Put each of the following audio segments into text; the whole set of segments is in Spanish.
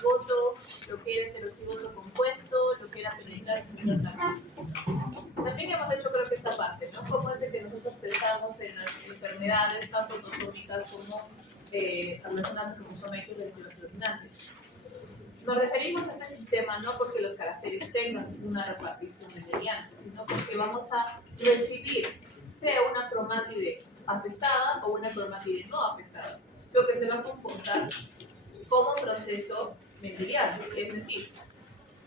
homocigoto, lo que era heterocigoto compuesto, lo que era penetrar, etc. También hemos hecho creo que esta parte, ¿no? Cómo es de que nosotros pensamos en las enfermedades tanto autosómicas como relacionadas con cromosoma X recesivos dominantes. Nos referimos a este sistema no porque los caracteres tengan una repartición mendeliana, sino porque vamos a recibir sea una cromátide afectada o una cromátide no afectada, lo que se va a comportar como proceso mendeliano. Es decir,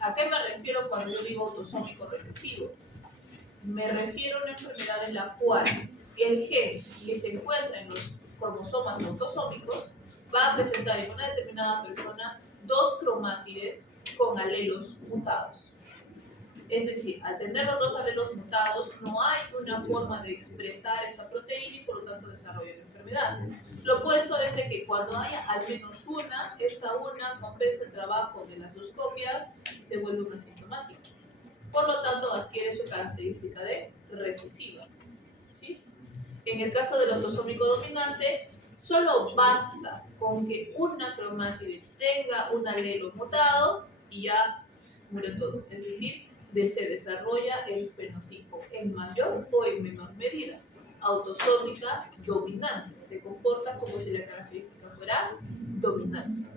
¿a qué me refiero cuando yo digo autosómico recesivo? Me refiero a una enfermedad en la cual el gen que se encuentra en los cromosomas autosómicos va a presentar en una determinada persona dos cromátides con alelos mutados. Es decir, al tener los dos alelos mutados, no hay una forma de expresar esa proteína y por lo tanto desarrolla la enfermedad. Lo opuesto es de que cuando haya al menos una, esta una compensa el trabajo de las dos copias y se vuelve un asintomático. Por lo tanto, adquiere su característica de recesiva. ¿Sí? En el caso del autosómico dominante, solo basta con que una cromátide tenga un alelo mutado y ya murió todo. Es decir, se desarrolla el fenotipo en mayor o en menor medida. Autosómica dominante. Se comporta como si la característica fuera dominante.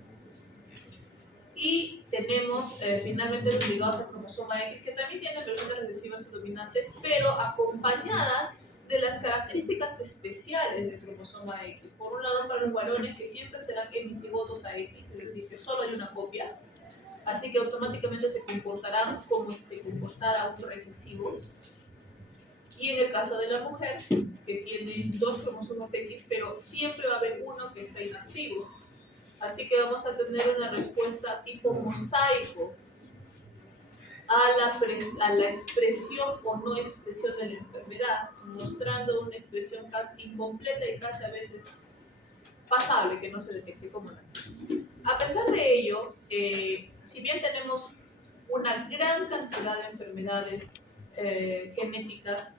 Y tenemos finalmente los ligados al cromosoma X, que también tienen versiones recesivas y dominantes, pero acompañadas de las características especiales del cromosoma X. Por un lado, para los varones, que siempre serán hemicigotos a X, es decir, que solo hay una copia, así que automáticamente se comportarán como si se comportara un recesivo. Y en el caso de la mujer, que tiene dos cromosomas X, pero siempre va a haber uno que está inactivo. Así que vamos a tener una respuesta tipo mosaico a la expresión o no expresión de la enfermedad, mostrando una expresión casi incompleta y casi a veces pasable, que no se detecte como nada. A pesar de ello, si bien tenemos una gran cantidad de enfermedades genéticas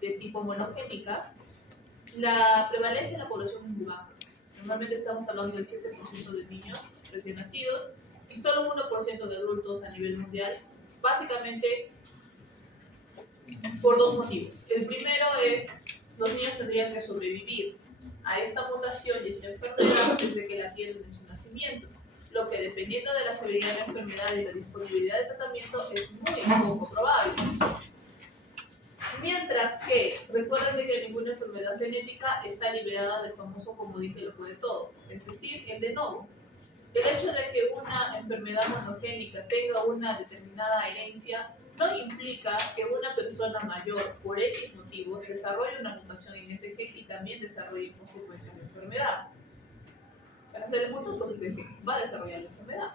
de tipo monogénica, la prevalencia en la población es muy baja. Normalmente estamos hablando del 7% de niños recién nacidos y solo un 1% de adultos a nivel mundial, básicamente por dos motivos. El primero es, los niños tendrían que sobrevivir a esta mutación y esta enfermedad desde que la tienen en su nacimiento, lo que dependiendo de la severidad de la enfermedad y la disponibilidad de tratamiento es muy poco probable. Mientras que, recuerden que ninguna enfermedad genética está liberada del famoso comodín que lo puede todo, es decir, el de novo. El hecho de que una enfermedad monogénica tenga una determinada herencia no implica que una persona mayor, por X motivos, desarrolle una mutación en ese gen y también desarrolle en consecuencia una enfermedad. Para hacer el punto, pues ese gen va a desarrollar la enfermedad.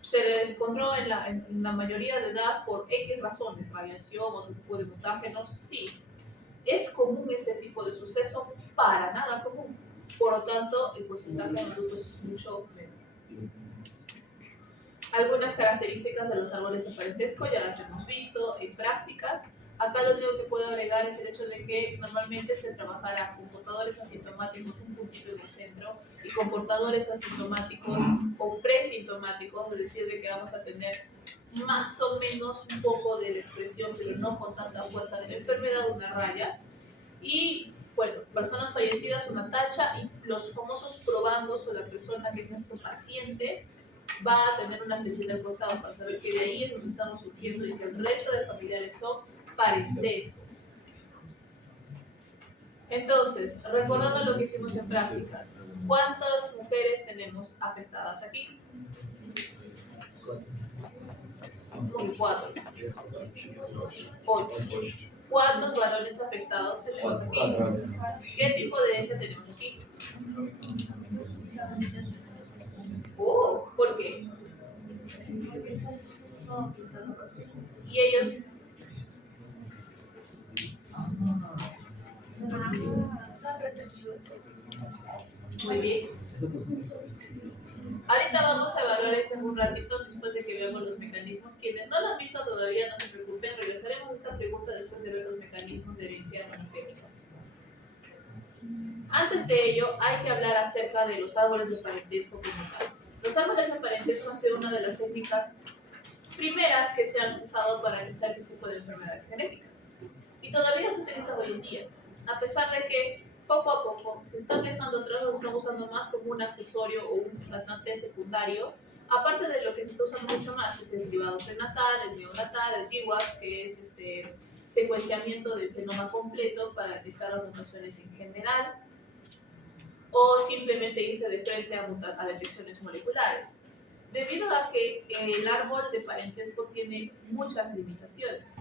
Se le encontró en la mayoría de edad por X razones, radiación, otro tipo de mutágenos, sí. ¿Es común este tipo de suceso? Para nada común. Por lo tanto, el porcentaje de adultos es mucho menor. Algunas características de los árboles de parentesco ya las hemos visto en prácticas. Acá lo único que puedo agregar es el hecho de que normalmente se trabajará con portadores asintomáticos, un puntito en el centro, y con portadores asintomáticos o presintomáticos, es decir, de que vamos a tener más o menos un poco de la expresión, pero no con tanta fuerza de la enfermedad, una raya. Y bueno, personas fallecidas, una tacha, y los famosos probandos o la persona que es nuestro paciente va a tener una flechita al costado para saber que de ahí es donde estamos surgiendo y que el resto de familiares son parentesco. Entonces, recordando lo que hicimos en prácticas, ¿cuántas mujeres tenemos afectadas aquí? 4. 8. ¿Cuántos varones afectados tenemos aquí? ¿Qué tipo de herencia tenemos aquí? Oh, ¿por qué? Y ellos... son recesivos. Muy bien. Ahorita vamos a evaluar eso en un ratito después de que veamos los mecanismos. Quienes no lo han visto todavía, no se preocupen, regresaremos a esta pregunta después de ver los mecanismos de herencia monogénica. Antes de ello, hay que hablar acerca de los árboles de parentesco como tal. Los árboles de históricamente eso ha sido una de las técnicas primeras que se han usado para detectar este tipo de enfermedades genéticas. Y todavía se utilizan hoy en día, a pesar de que poco a poco se están dejando atrás, lo están usando más como un accesorio o un tratante secundario, aparte de lo que se está usando mucho más, que es el cribado prenatal, el neonatal, el GWAS, que es secuenciamiento del genoma completo para detectar las mutaciones en general, o simplemente irse de frente a detecciones moleculares, debido a que el árbol de parentesco tiene muchas limitaciones.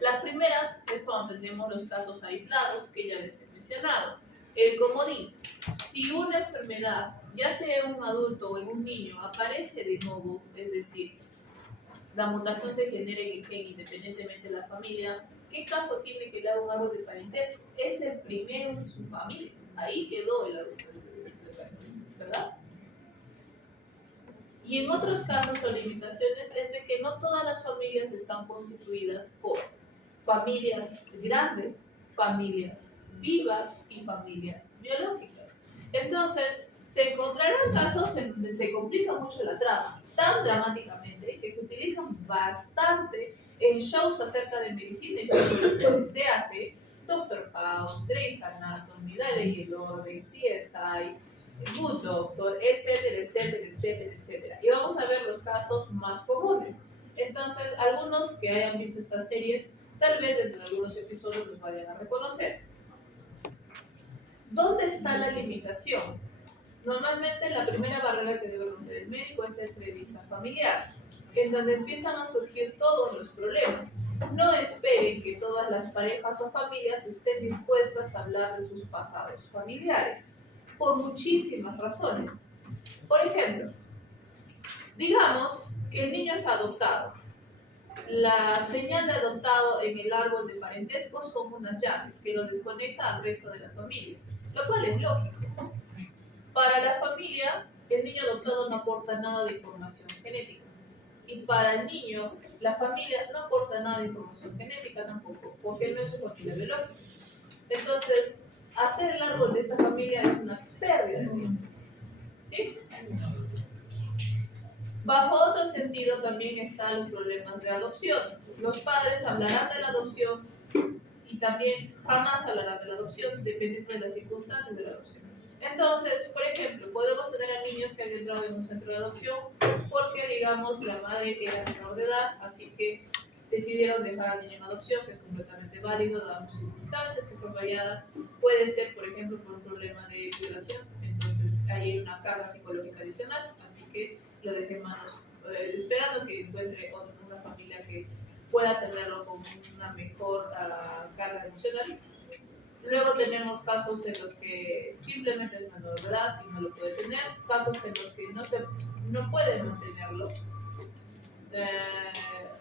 Las primeras es cuando tenemos los casos aislados que ya les he mencionado. El comodín. Si una enfermedad, ya sea en un adulto o en un niño, aparece de nuevo, es decir, la mutación se genera en el gen independientemente de la familia, ¿qué caso tiene que dar un árbol de parentesco? Es el primero en su familia. Ahí quedó el árbol de parentesco, ¿verdad? Y en otros casos o limitaciones es de que no todas las familias están constituidas por familias grandes, familias vivas y familias biológicas. Entonces, se encontrarán casos en donde se complica mucho la trama, tan dramáticamente que se utilizan bastante en shows acerca de medicina y que se hace Doctor House, Grey's Anatomy, La Ley y el Orden, CSI, Good Doctor, etcétera, etcétera, etcétera, etcétera. Y vamos a ver los casos más comunes. Entonces, algunos que hayan visto estas series, tal vez dentro de algunos episodios los vayan a reconocer. ¿Dónde está la limitación? Normalmente la primera barrera que debe romper el médico es la entrevista familiar, en donde empiezan a surgir todos los problemas. No esperen que todas las parejas o familias estén dispuestas a hablar de sus pasados familiares, por muchísimas razones. Por ejemplo, digamos que el niño es adoptado. La señal de adoptado en el árbol de parentesco son unas llaves que lo desconecta al resto de la familia, lo cual es lógico. Para la familia, el niño adoptado no aporta nada de información genética. Y para el niño, la familia no aporta nada de información genética tampoco, porque no es su familia biológica. Entonces, hacer el árbol de esta familia es una pérdida de tiempo. ¿Sí? Bajo otro sentido también están los problemas de adopción. Los padres hablarán de la adopción y también jamás hablarán de la adopción, dependiendo de las circunstancias de la adopción. Entonces, por ejemplo, podemos tener a niños que han entrado en un centro de adopción porque, digamos, la madre era menor de edad, así que decidieron dejar al niño en adopción, que es completamente válido, dadas circunstancias que son variadas. Puede ser, por ejemplo, por un problema de violación, entonces ahí hay una carga psicológica adicional, así que lo dejé en manos, esperando que encuentre una familia que pueda tenerlo con una mejor carga emocional. Luego tenemos casos en los que simplemente es menor de edad y no lo puede tener, casos en los que no puede mantenerlo.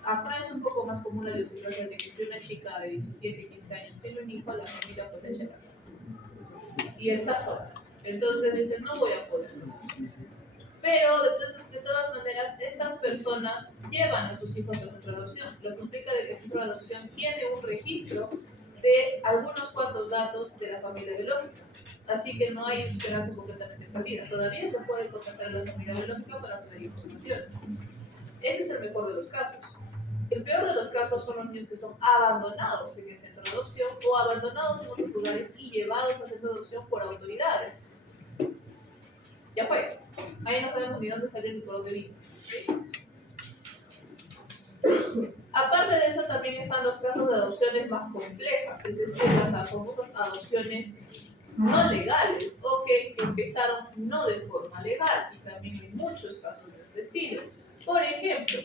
Acá es un poco más común la idiosincrasia de que si una chica de 17, 15 años tiene un hijo, la familia puede echar la casa. Y está sola. Entonces dice, no voy a poder. Pero de todas maneras, estas personas llevan a sus hijos al centro de adopción. Lo que implica de que el centro de adopción tiene un registro de algunos cuantos datos de la familia biológica. Así que no hay esperanza completamente perdida. Todavía se puede contactar a la familia biológica para obtener información. Ese es el mejor de los casos. El peor de los casos son los niños que son abandonados en el centro de adopción o abandonados en otros lugares y llevados al centro de adopción por autoridades. Ya fue. Ahí no sabemos ni dónde salir ni por dónde vino. ¿Sí? Aparte de eso, también están los casos de adopciones más complejas, es decir, las famosas adopciones no legales o que empezaron no de forma legal, y también hay muchos casos de este estilo. Por ejemplo,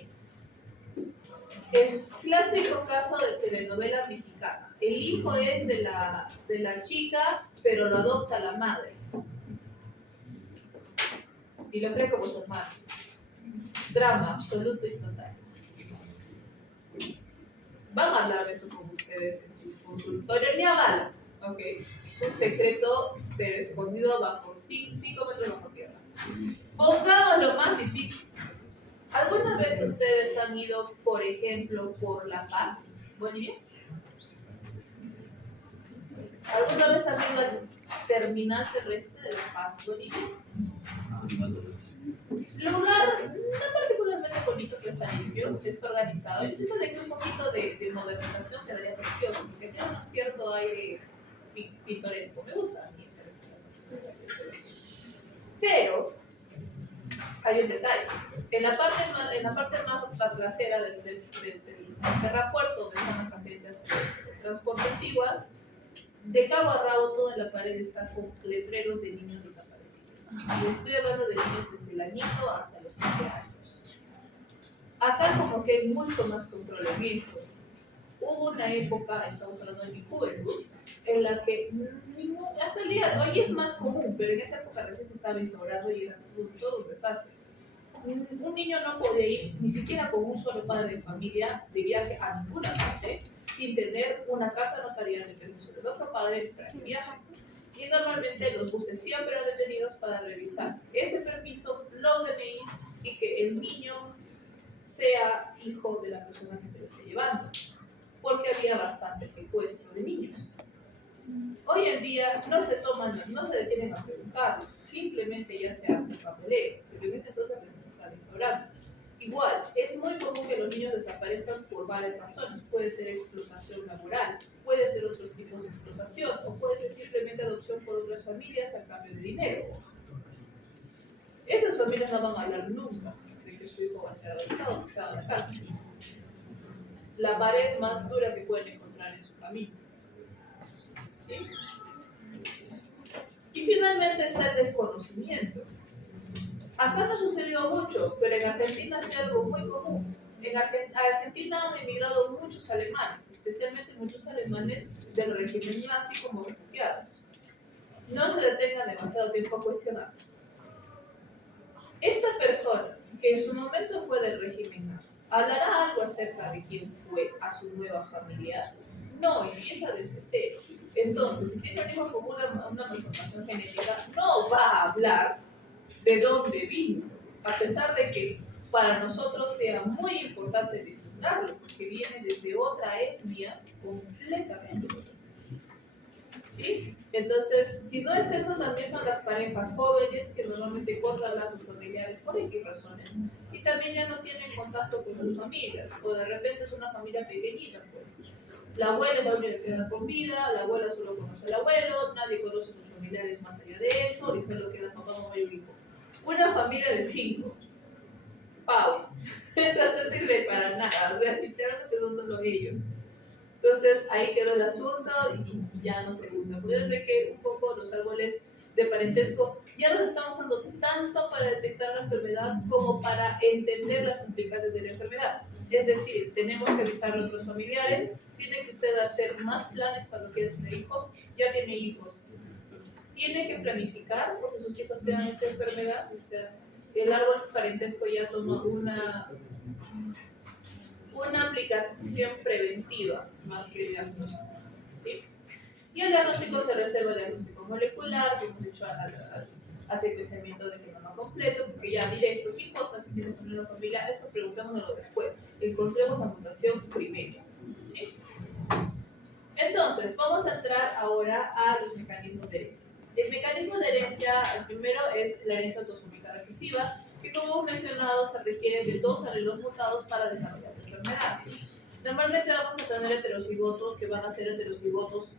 el clásico caso de telenovela mexicana. El hijo es de la chica, pero lo adopta la madre. Y lo cree como su hermano. Drama absoluto y total. Van a hablar de eso con ustedes en sus consultorios, ni a balas, ¿ok? Es un secreto, pero escondido bajo 5 metros bajo tierra. Pongamos lo más difícil. ¿Alguna vez ustedes han ido, por ejemplo, por La Paz, Bolivia? ¿Alguna vez han ido al terminal terrestre de La Paz, Bolivia? Lugar está limpio, está organizado. Yo siento que un poquito de modernización quedaría precioso, porque tiene un cierto aire pintoresco. Me gusta a mí. Pero hay un detalle. En la parte más trasera del terrapuerto, donde están las agencias de transporte antiguas, de cabo a rabo toda la pared está con letreros de niños desaparecidos. Y estoy hablando de niños desde el añito hasta los 7 años. Acá como que hay mucho más control en eso. Hubo una época, estamos hablando de mi juventud, en la que hasta el día de hoy es más común, pero en esa época recién se estaba instaurando y era todo un desastre. Un niño no podía ir ni siquiera con un solo padre de familia de viaje a ninguna parte sin tener una carta notarial de permiso del otro padre para que viaje. Y normalmente los buses siempre eran detenidos para revisar ese permiso, los DNIs y que el niño sea hijo de la persona que se lo esté llevando, porque había bastante secuestro de niños. Hoy en día no se detienen a preguntarlo, simplemente ya se hace el papeleo, pero en ese entonces recién se está instaurando. Igual, es muy común que los niños desaparezcan por varias razones. Puede ser explotación laboral, puede ser otros tipos de explotación, o puede ser simplemente adopción por otras familias a cambio de dinero. Esas familias no van a hablar nunca de que su hijo va a ser adoptado, que se va a la cárcel. La pared más dura que pueden encontrar en su camino. ¿Sí? Y finalmente está el desconocimiento. Acá no sucedió mucho, pero en Argentina ha sido algo muy común. A Argentina han emigrado muchos alemanes, especialmente muchos alemanes del régimen nazi como refugiados. No se detengan demasiado tiempo a cuestionar. Esta persona, que en su momento fue del régimen nazi, ¿hablará algo acerca de quién fue a su nueva familia? No, empieza desde cero. Entonces, si tiene un hijo con una malformación genética, no va a hablar de dónde vino, a pesar de que para nosotros sea muy importante vislumbrarlo, porque viene desde otra etnia completamente. ¿Sí? Entonces, si no es eso, también son las parejas jóvenes que normalmente cortan lazos familiares por X razones y también ya no tienen contacto con sus familias, o de repente es una familia pequeñita, pues. La abuela es la única que queda con vida, la abuela solo conoce al abuelo, nadie conoce a sus familiares más allá de eso, y solo queda papá, mamá y un hijo. Una familia de 5. Pau. Eso no sirve para nada, o sea, literalmente son solo ellos. Entonces ahí quedó el asunto y ya no se usa. Puede ser que un poco los árboles de parentesco ya los estamos usando tanto para detectar la enfermedad como para entender las implicaciones de la enfermedad. Es decir, tenemos que avisar a otros familiares, tiene que usted hacer más planes cuando quiere tener hijos, ya tiene hijos. Tiene que planificar porque sus hijos tengan esta enfermedad, o sea, el árbol parentesco ya toma una aplicación preventiva más que diagnóstico, ¿sí? Y el diagnóstico se reserva al diagnóstico molecular, que hemos dicho al secuenciamiento de genoma completo, porque ya directo, ¿qué importa si tienes una familia? Eso preguntémonos después. Encontremos la mutación primero, ¿sí? Entonces, vamos a entrar ahora a los mecanismos de herencia. El mecanismo de herencia, el primero es la herencia autosómica recesiva, que como hemos mencionado se requiere de 2 alelos mutados para desarrollar la enfermedad. Normalmente vamos a tener heterocigotos que van a ser heterocigotos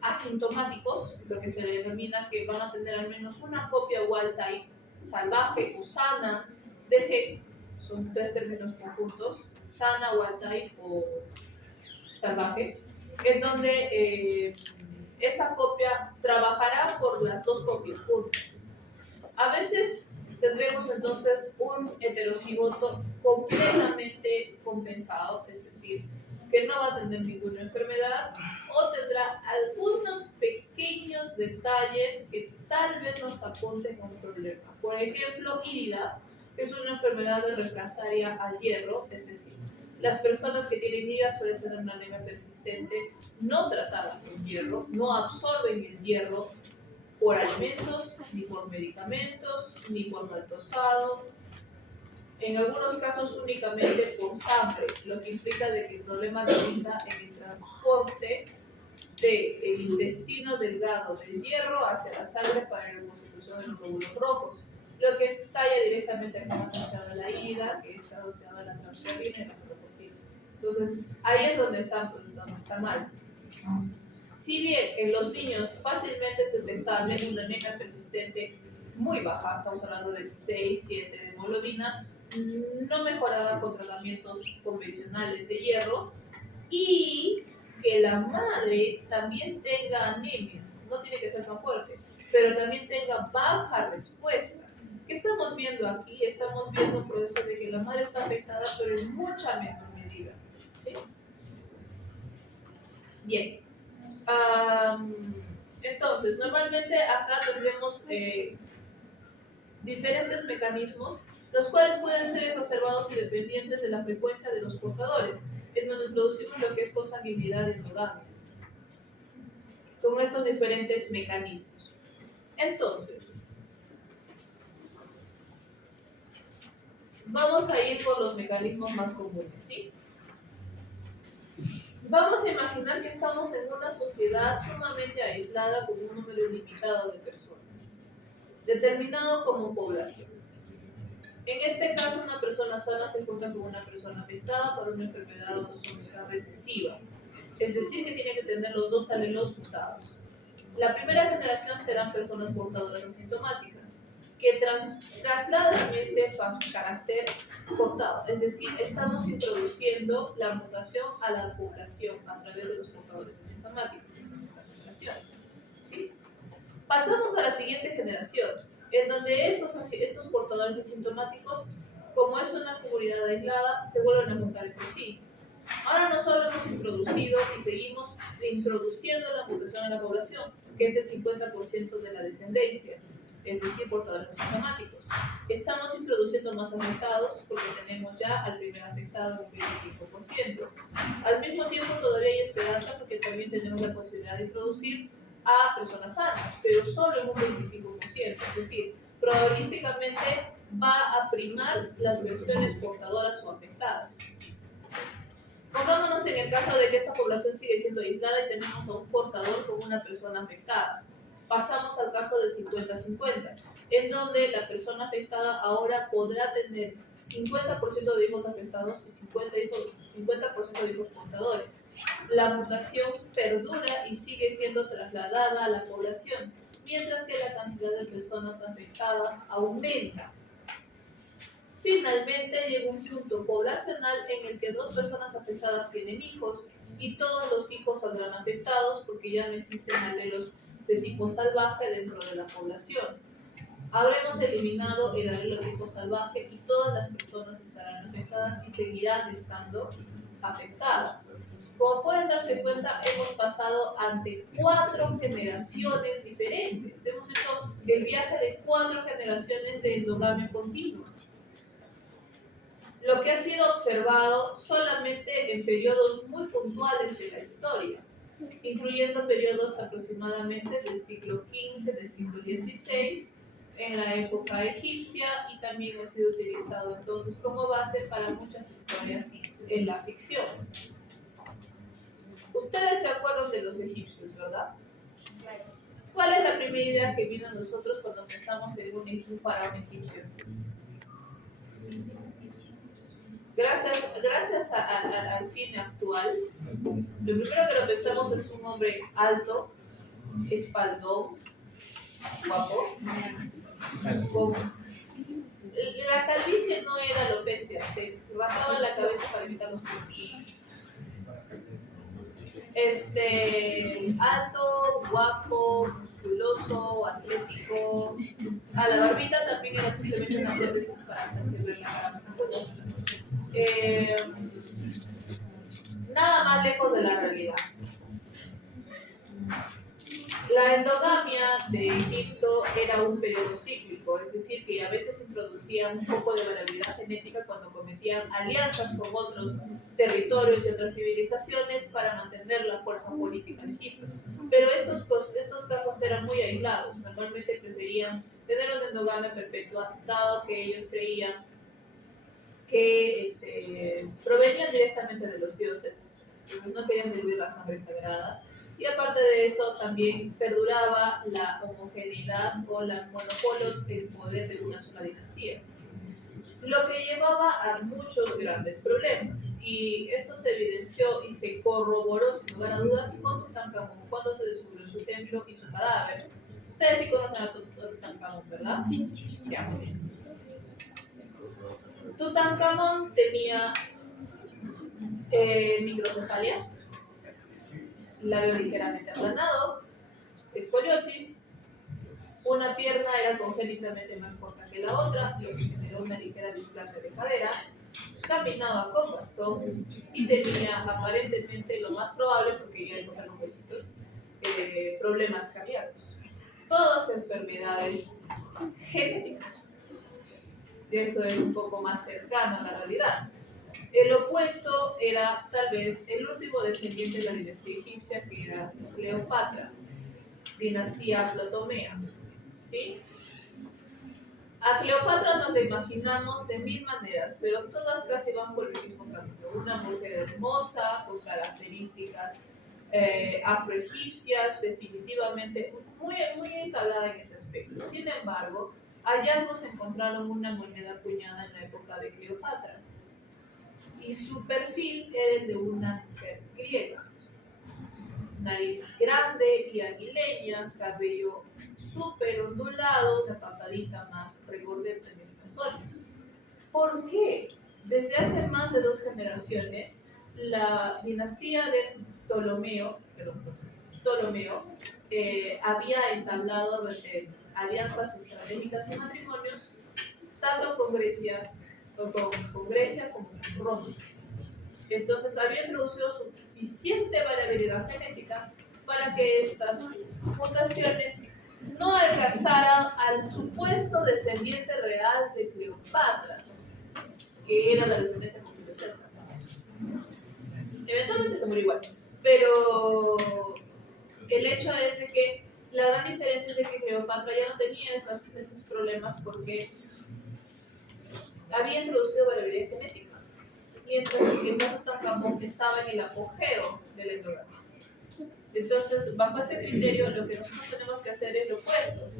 asintomáticos, lo que se le denomina que van a tener al menos una copia wild type salvaje o sana del gen. Son 3 términos conjuntos, sana, wild type o salvaje, en donde esa copia trabajará por las 2 copias juntas. A veces tendremos entonces un heterocigoto completamente compensado, es decir, que no va a tener ninguna enfermedad o tendrá algunos pequeños detalles que tal vez nos apunten a un problema. Por ejemplo, iridad, que es una enfermedad refractaria al hierro, es decir, las personas que tienen IRIDA suelen tener una anemia persistente no tratada con hierro, no absorben el hierro por alimentos, ni por medicamentos, ni por maltosado. En algunos casos únicamente por sangre, lo que implica de que el problema radica en el transporte del intestino delgado del hierro hacia la sangre para la reconstitución de los glóbulos rojos. lo que talla directamente está asociado a la ida, que está asociado a la transferrina y la proportina. Entonces, ahí es donde donde está mal. Si bien en los niños fácilmente es detectable una anemia persistente muy baja, estamos hablando de 6, 7 de hemoglobina, no mejorada con tratamientos convencionales de hierro, y que la madre también tenga anemia, no tiene que ser tan fuerte, pero también tenga baja respuesta. ¿Qué estamos viendo aquí? Estamos viendo un proceso de que la madre está afectada, pero en mucha menor medida. ¿Sí? Bien. Entonces, normalmente acá tendremos diferentes mecanismos, los cuales pueden ser exacerbados y dependientes de la frecuencia de los portadores, en donde producimos lo que es consanguinidad endogámica, con estos diferentes mecanismos. Entonces, vamos a ir por los mecanismos más comunes, ¿sí? Vamos a imaginar que estamos en una sociedad sumamente aislada con un número limitado de personas, determinado como población. En este caso, una persona sana se junta con una persona afectada por una enfermedad autosómica recesiva, es decir, que tiene que tener los dos alelos juntados. La primera generación serán personas portadoras asintomáticas, que trasladan este carácter portado, es decir, estamos introduciendo la mutación a la población a través de los portadores asintomáticos, que son esta generación. ¿Sí? Pasamos a la siguiente generación, en donde estos portadores asintomáticos, como es una comunidad aislada, se vuelven a juntar entre sí. Ahora no solo hemos introducido y seguimos introduciendo la mutación en la población, que es el 50% de la descendencia, es decir, portadores asintomáticos. Estamos introduciendo más afectados porque tenemos ya al primer afectado un 25%. Al mismo tiempo todavía hay esperanza porque también tenemos la posibilidad de introducir a personas sanas, pero solo en un 25%, es decir, probabilísticamente va a primar las versiones portadoras o afectadas. Pongámonos en el caso de que esta población sigue siendo aislada y tenemos a un portador con una persona afectada. Pasamos al caso del 50-50, en donde la persona afectada ahora podrá tener 50% de hijos afectados y 50% de hijos portadores. La mutación perdura y sigue siendo trasladada a la población, mientras que la cantidad de personas afectadas aumenta. Finalmente llega un punto poblacional en el que dos personas afectadas tienen hijos y todos los hijos saldrán afectados porque ya no existen alelos de tipo salvaje dentro de la población. Habremos eliminado el alelo de tipo salvaje y todas las personas estarán afectadas y seguirán estando afectadas. Como pueden darse cuenta, hemos pasado ante 4 generaciones diferentes. Hemos hecho el viaje de 4 generaciones de endogamia continua, lo que ha sido observado solamente en periodos muy puntuales de la historia, incluyendo periodos aproximadamente del siglo XV, del siglo XVI, en la época egipcia, y también ha sido utilizado entonces como base para muchas historias en la ficción. Ustedes se acuerdan de los egipcios, ¿verdad? ¿Cuál es la primera idea que vino a nosotros cuando pensamos en un faraón egipcio? Gracias al cine actual, lo primero que lo pensamos es un hombre alto, espaldón, guapo. La calvicie no era alopecia, se rapaban la cabeza para evitar los puntos. Alto, guapo, musculoso, atlético. A la barbita también era simplemente una prótesis para hacerse ver la cara más amplia. Nada más lejos de la realidad. La endogamia de Egipto era un periodo cíclico, es decir, que a veces introducían un poco de variabilidad genética cuando cometían alianzas con otros territorios y otras civilizaciones para mantener la fuerza política de Egipto. Pero estos casos eran muy aislados, normalmente preferían tener una endogamia perpetua, dado que ellos creían que provenían directamente de los dioses, entonces no querían diluir la sangre sagrada. y aparte de eso también perduraba la homogeneidad o el monopolio del poder de una sola dinastía, lo que llevaba a muchos grandes problemas. Y esto se evidenció y se corroboró sin lugar a dudas con Tutankamón cuando se descubrió su templo y su cadáver. Ustedes sí conocen a Tutankamón, ¿verdad? Sí. Ya, muy bien. Tutankamón tenía microcefalia, labio ligeramente aplanado, escoliosis, una pierna era congénitamente más corta que la otra, lo que generó una ligera displasia de cadera, caminaba con bastón y tenía aparentemente, lo más probable, porque ya hay comer los huesitos, problemas cardíacos. Todas enfermedades genéticas. Eso es un poco más cercano a la realidad. El opuesto era tal vez el último descendiente de la dinastía egipcia, que era Cleopatra, dinastía Ptolemea. ¿Sí? A Cleopatra nos la imaginamos de mil maneras, pero todas casi van por el mismo camino. Una mujer hermosa, con características afroegipcias, definitivamente muy entablada en ese aspecto. Sin embargo, hallazgos encontraron una moneda acuñada en la época de Cleopatra, y su perfil era el de una mujer griega. Nariz grande y aguileña, cabello súper ondulado, una papadita más regordeta en esta zona. ¿Por qué? Desde hace más de 2 generaciones, la dinastía de Ptolomeo había entablado alianzas estratégicas y matrimonios tanto con Grecia como con Roma. Entonces había introducido suficiente variabilidad genética para que estas mutaciones no alcanzaran al supuesto descendiente real de Cleopatra, que era la descendencia con Julio César. Eventualmente se murió igual, pero el hecho es de que la gran diferencia es de que Cleopatra ya no tenía esos problemas porque había introducido variabilidad genética, mientras que el caso Tutankamón estaba en el apogeo del endogamia. Entonces, bajo ese criterio, lo que nosotros tenemos que hacer es lo opuesto.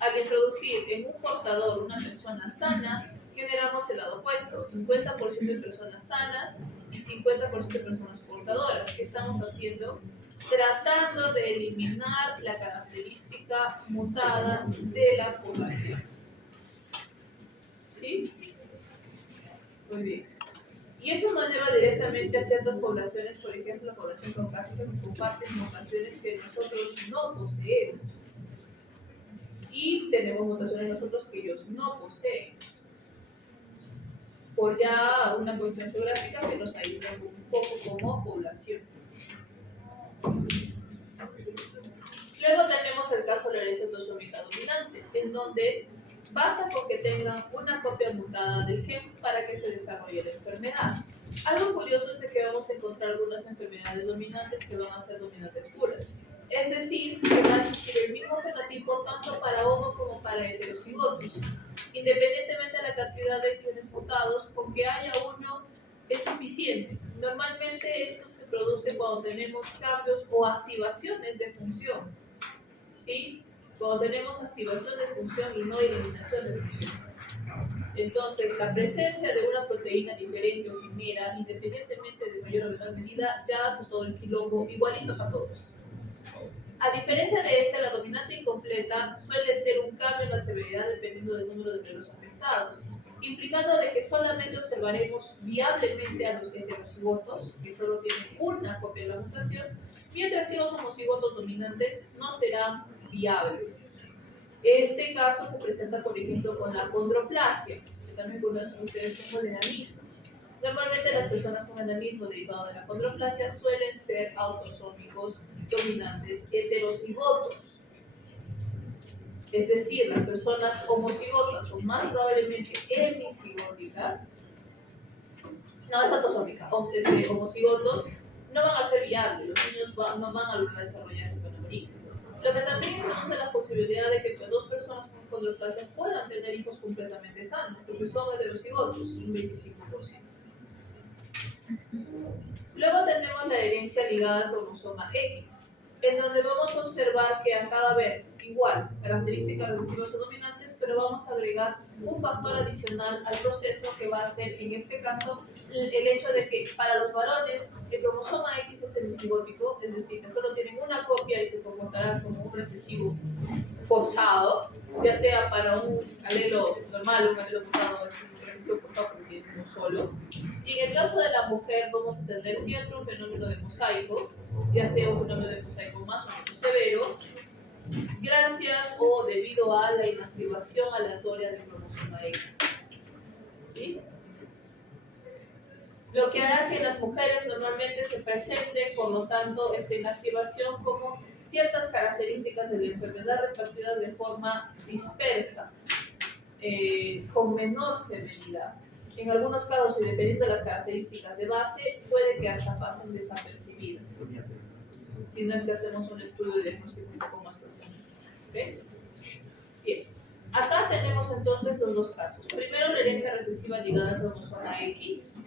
Al introducir en un portador una persona sana, generamos el lado opuesto, 50% de personas sanas y 50% de personas portadoras. ¿Qué estamos haciendo? Tratando de eliminar la característica mutada de la población. ¿Sí? Muy bien. Y eso nos lleva directamente a ciertas poblaciones, por ejemplo, la población caucásica, que comparten mutaciones que nosotros no poseemos. Y tenemos mutaciones nosotros que ellos no poseen. Por ya una cuestión geográfica que nos ayuda un poco como población. Luego tenemos el caso de la herencia autosómica dominante, en donde basta con que tengan una copia mutada del gen para que se desarrolle la enfermedad. Algo curioso es de que vamos a encontrar algunas enfermedades dominantes que van a ser dominantes puras. Es decir, que va a existir el mismo fenotipo tanto para homo como para heterocigotos. Independientemente de la cantidad de genes mutados, con que haya uno es suficiente. Normalmente esto se produce cuando tenemos cambios o activaciones de función. ¿Sí? Cuando tenemos activación de función y no eliminación de función. Entonces, la presencia de una proteína diferente o quimera, independientemente de mayor o menor medida, ya hace todo el quilombo igualito para todos. A diferencia de esta, la dominante incompleta suele ser un cambio en la severidad dependiendo del número de los afectados, implicando de que solamente observaremos viablemente a los heterocigotos, que solo tienen una copia de la mutación, mientras que los homocigotos dominantes no serán viables. Este caso se presenta, por ejemplo, con la condroplasia, que también conocen ustedes como el enanismo. Normalmente las personas con enanismo derivado de la condroplasia suelen ser autosómicos dominantes heterocigotos. Es decir, las personas homocigotas son más probablemente hemicigóticas. No, es autosómica. Homocigotos no van a ser viables, los niños no van a lograr desarrollarse con la morir. Lo que también introduce la posibilidad de que 2 personas con condroplasia puedan tener hijos completamente sanos, porque son heterocigotos, un 25%. Luego tenemos la herencia ligada al cromosoma X. en donde vamos a observar que acá va a haber igual características recesivas o dominantes, pero vamos a agregar un factor adicional al proceso que va a ser, en este caso, el hecho de que para los varones el cromosoma X es semicigótico, es decir, que solo tienen una copia y se comportarán como un recesivo forzado, ya sea para un alelo normal, un alelo mutado es un recesivo forzado porque tiene uno solo. Y en el caso de la mujer vamos a tener siempre un fenómeno de mosaico, ya sea un fenómeno de mosaico más o menos severo, gracias o debido a la inactivación aleatoria del cromosoma X. ¿Sí? Lo que hará que las mujeres normalmente se presente, por lo tanto, esta inactivación como ciertas características de la enfermedad repartidas de forma dispersa, con menor severidad. En algunos casos, y dependiendo de las características de base, puede que hasta pasen desapercibidas, si no es que hacemos un estudio de diagnóstico un poco más profundo. ¿Okay? Bien, acá tenemos entonces los dos casos. Primero, la herencia recesiva ligada al cromosoma X.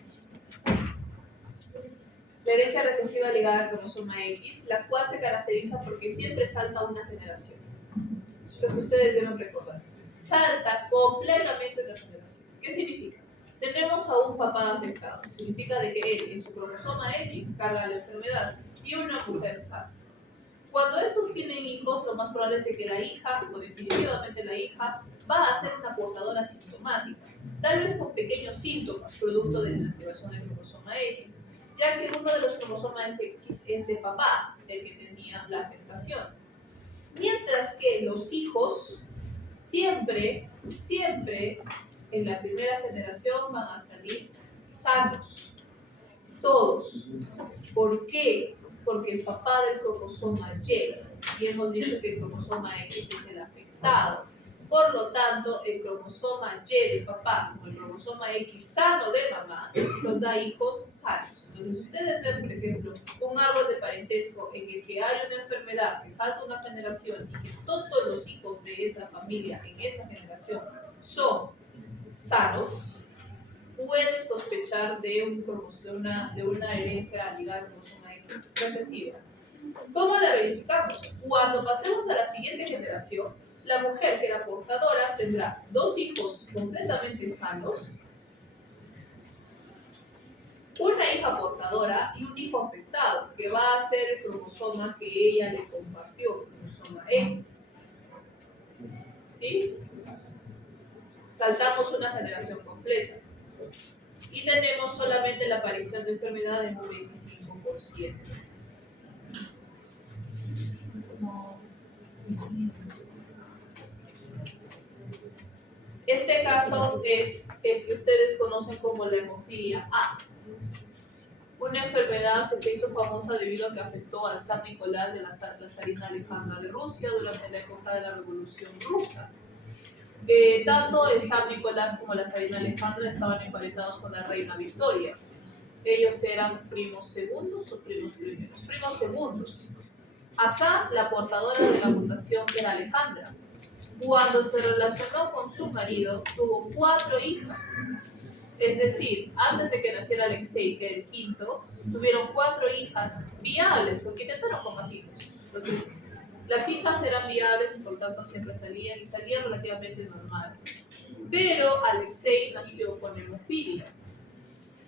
La herencia recesiva ligada al cromosoma X, la cual se caracteriza porque siempre salta una generación. Es lo que ustedes deben recordar. Salta completamente una generación. ¿Qué significa? Tenemos a un papá afectado. Significa de que él en su cromosoma X carga la enfermedad y una mujer sana. Cuando estos tienen hijos, lo más probable es que la hija, o definitivamente la hija, va a ser una portadora sintomática, tal vez con pequeños síntomas, producto de la activación del cromosoma X, ya que uno de los cromosomas X es de papá, el que tenía la afectación. Mientras que los hijos siempre en la primera generación van a salir sanos, todos. ¿Por qué? Porque el papá del cromosoma Y hemos dicho que el cromosoma X es el afectado. Por lo tanto, el cromosoma Y de papá como el cromosoma X sano de mamá nos da hijos sanos. Entonces, ustedes ven, por ejemplo, un árbol de parentesco en el que hay una enfermedad que salta una generación y que todos los hijos de esa familia en esa generación son sanos, pueden sospechar de una herencia ligada al cromosoma X recesiva. ¿Cómo la verificamos? Cuando pasemos a la siguiente generación, la mujer que era portadora tendrá 2 hijos completamente sanos, una hija portadora y un hijo afectado, que va a ser el cromosoma que ella le compartió, el cromosoma X. ¿Sí? Saltamos una generación completa. Y tenemos solamente la aparición de enfermedad en un 25%. Este caso es el que ustedes conocen como la hemofilia A, una enfermedad que se hizo famosa debido a que afectó al San Nicolás de la zarina Alejandra de Rusia durante la época de la Revolución Rusa. Tanto el San Nicolás como la zarina Alejandra estaban emparentados con la reina Victoria. Ellos eran primos segundos o primos primeros. Primos segundos. Acá la portadora de la mutación era Alejandra. Cuando se relacionó con su marido, tuvo 4 hijas. Es decir, antes de que naciera Alexei, que era el quinto, tuvieron 4 hijas viables, porque intentaron con más hijos. Entonces, las hijas eran viables y por lo tanto siempre salían y salían relativamente normal. Pero Alexei nació con hemofilia.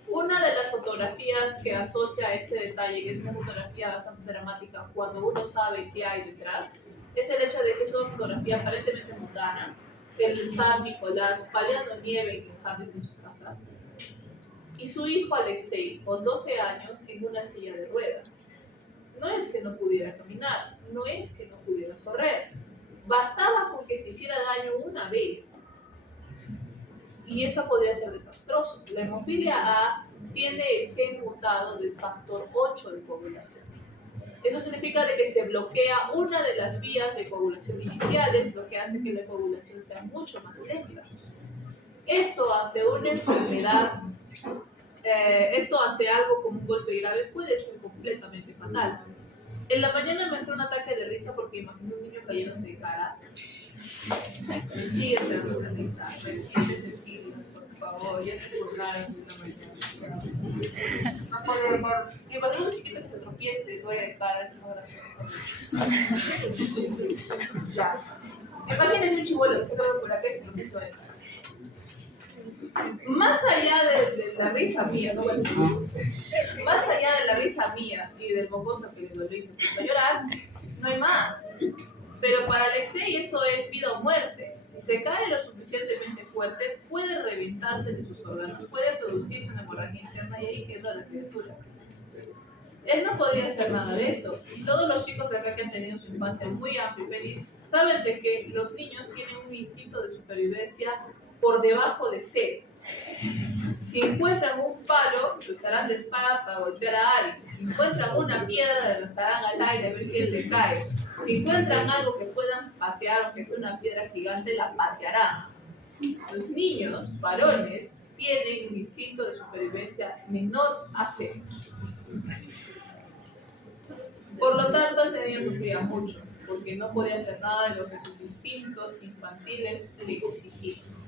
Una de las fotografías que asocia a este detalle, que es una fotografía bastante dramática cuando uno sabe qué hay detrás, es el hecho de que es una fotografía aparentemente mundana, el San Nicolás paleando nieve en el jardín de su casa, y su hijo Alexei, con 12 años, en una silla de ruedas. No es que no pudiera caminar, no es que no pudiera correr, bastaba con que se hiciera daño una vez. Y eso podría ser desastroso. La hemofilia A tiene el gen mutado del factor 8 de coagulación. Eso significa de que se bloquea una de las vías de coagulación iniciales, lo que hace que la coagulación sea mucho más lenta. Esto ante una enfermedad, esto ante algo como un golpe grave puede ser completamente fatal. En la mañana me entró un ataque de risa porque imaginé un niño cayéndose de cara. Me sigue entrando una risa, por favor, ya se burlaron de esta mañana. No puede ver. Y cuando es un chiquito que se tropiece, te duele de cara. Ya. Imagínense un chibolo que cabe por acá y se tropieza de cara. Más allá de la risa mía, no bueno, más allá de la risa mía y del mocoso que lo hizo a llorar, no hay más. Pero para Alexei eso es vida o muerte. Si se cae lo suficientemente fuerte, puede reventarse de sus órganos, puede producirse una hemorragia interna y ahí queda la criatura. Él no podía hacer nada de eso. Y todos los chicos acá que han tenido su infancia muy amplia y feliz saben de que los niños tienen un instinto de supervivencia por debajo de cero. Si encuentran un palo, lo usarán de espada para golpear a alguien. Si encuentran una piedra, la lanzarán al aire a ver si él le cae. Si encuentran algo que puedan patear, aunque sea una piedra gigante, la patearán. Los niños, varones, tienen un instinto de supervivencia menor a cero. Por lo tanto, ese niño sufría mucho, porque no podía hacer nada de lo que sus instintos infantiles le exigían.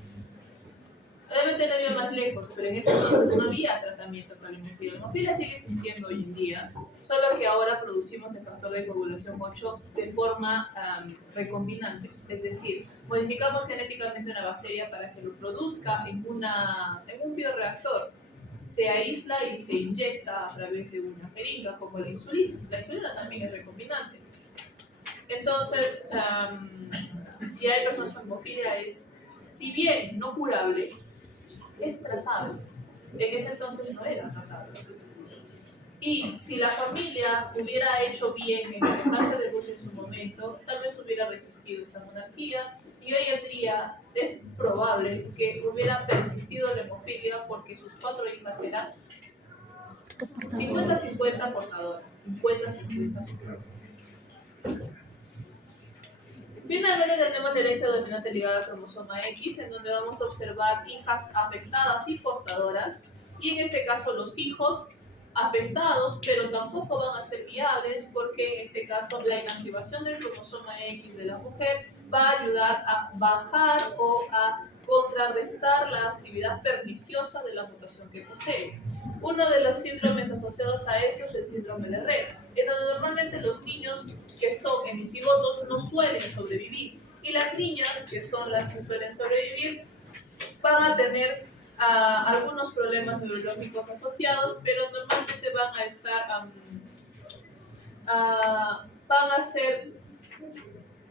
Obviamente no iba más lejos, pero en ese entonces no había tratamiento para la hemofilia. La hemofilia sigue existiendo hoy en día, solo que ahora producimos el factor de coagulación 8 de forma recombinante. Es decir, modificamos genéticamente una bacteria para que lo produzca en un bioreactor. Se aísla y se inyecta a través de una jeringa, como la insulina. La insulina también es recombinante. Entonces, si hay personas con hemofilia, es, si bien no curable, es tratable. En ese entonces no era tratable. Y si la familia hubiera hecho bien en alejarse de Bush en su momento, tal vez hubiera resistido esa monarquía y hoy en día es probable que hubiera persistido la hemofilia porque sus 4 hijas eran 50-50 portadoras. 50-50. Finalmente tenemos la herencia dominante ligada al cromosoma X, en donde vamos a observar hijas afectadas y portadoras, y en este caso los hijos afectados, pero tampoco van a ser viables, porque en este caso la inactivación del cromosoma X de la mujer va a ayudar a bajar o a contrarrestar la actividad perniciosa de la mutación que posee. Uno de los síndromes asociados a esto es el síndrome de Rett, en donde normalmente los niños que son hemicigotos no suelen sobrevivir y las niñas, que son las que suelen sobrevivir, van a tener algunos problemas neurológicos asociados, pero normalmente van a estar, van a ser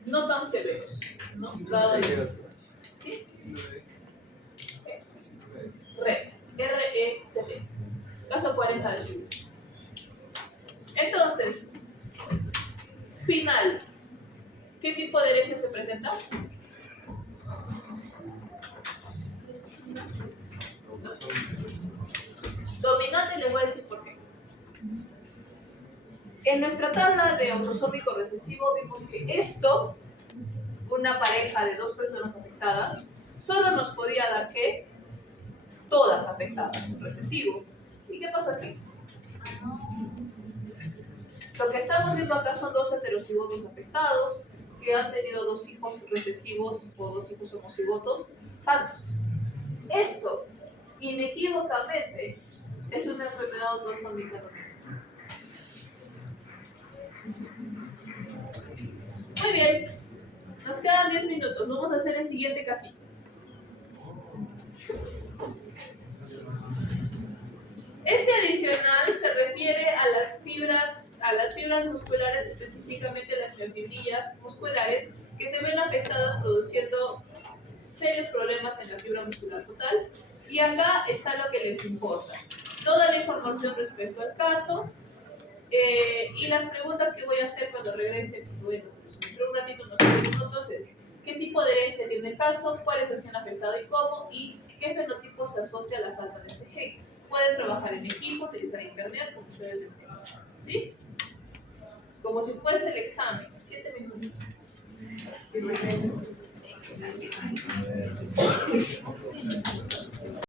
no tan severos, ¿no? Dado la situación. ¿Sí? Rett, R-E-T-T. Caso 40 de su vida. Entonces, final. ¿Qué tipo de herencia se presenta? Dominante, les voy a decir por qué. En nuestra tabla de autosómico recesivo vimos que esto, una pareja de 2 personas afectadas, solo nos podía dar que todas afectadas, recesivo. ¿Y qué pasa aquí? Lo que estamos viendo acá son 2 heterocigotos afectados que han tenido 2 hijos recesivos o 2 hijos homocigotos sanos. Esto, inequívocamente, es una enfermedad autosómica dominante. Muy bien, nos quedan 10 minutos. Vamos a hacer el siguiente casito. Este adicional se refiere a las fibras musculares, específicamente las fibrillas musculares, que se ven afectadas produciendo serios problemas en la fibra muscular total. Y acá está lo que les importa. Toda la información respecto al caso y las preguntas que voy a hacer cuando regrese, bueno, dentro de un ratito, unos 10 minutos, es ¿qué tipo de herencia tiene el caso? ¿Cuál es el gen afectado y cómo? ¿Y qué fenotipo se asocia a la falta de este gen? Pueden trabajar en equipo, utilizar internet, como ustedes deseen. ¿Sí? Como si fuese el examen, 7 minutos. Y regreso.